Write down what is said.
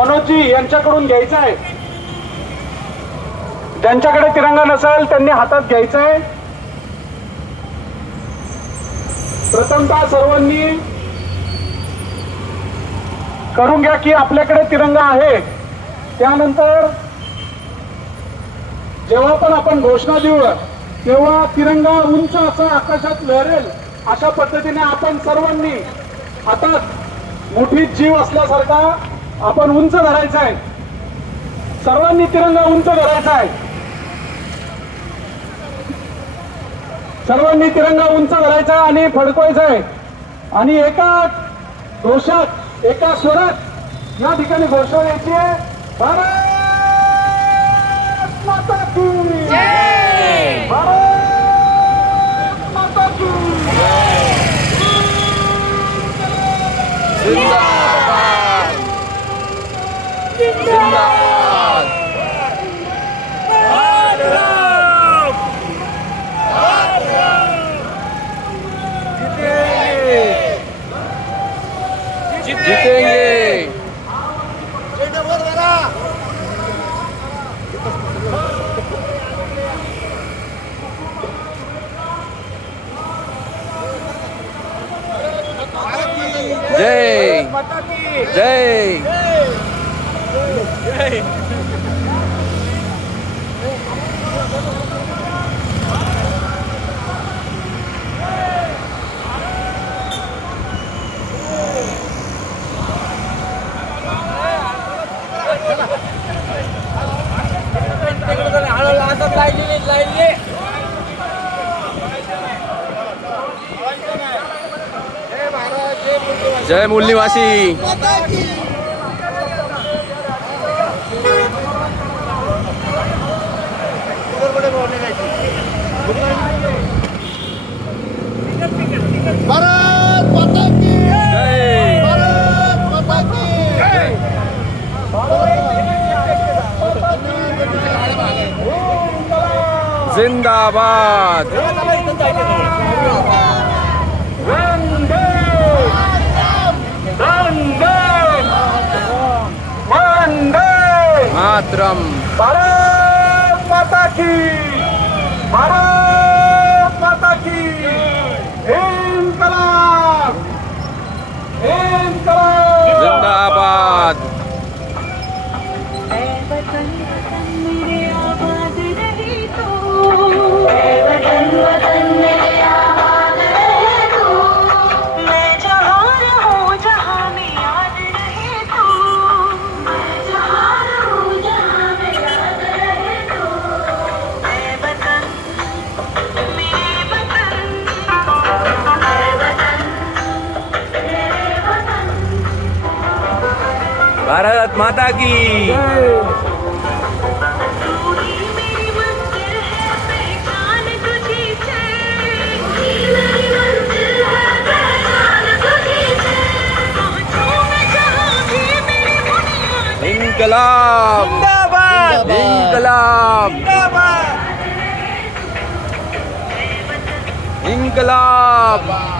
मनोजजी यांच्याकडून घ्यायचा आहे. ज्यांच्याकडे तिरंगा नसेल त्यांनी हातात घ्यायचा आहे. प्रथमतः सर्वांनी करून घ्या की आपल्याकडे तिरंगा आहे. त्यानंतर जेव्हा पण आपण घोषणा देऊ तेव्हा तिरंगा उंच असा आकाशात लहरेल अशा पद्धतीने आपण सर्वांनी हातात मुठीत जीव असल्यासारखा आपण उंच धरायचा आहे. सर्वांनी तिरंगा उंच धरायचा आहे. सर्वांनी तिरंगा उंच धरायचा आणि फडकवायचा आहे. आणि एका घोषात एका स्वरात या ठिकाणी घोषणा द्यायची आहे. भारत माता की जय. भारत माता की जय. जिंदाबाद जिंदाबाद. जीतेंगे. जय जय जय. जय मूलनिवासी. भारत माता की जय. भारत माता की जय. जिंदाबाद. वंदे वंदे वंदे मातरम. भारत माता की भारत माता की इन्कलाब इन्कलाब. जिंदाबाद. भारत माता की इनकलाब. जिंदाबाद. इनकलाब. इनकलाब.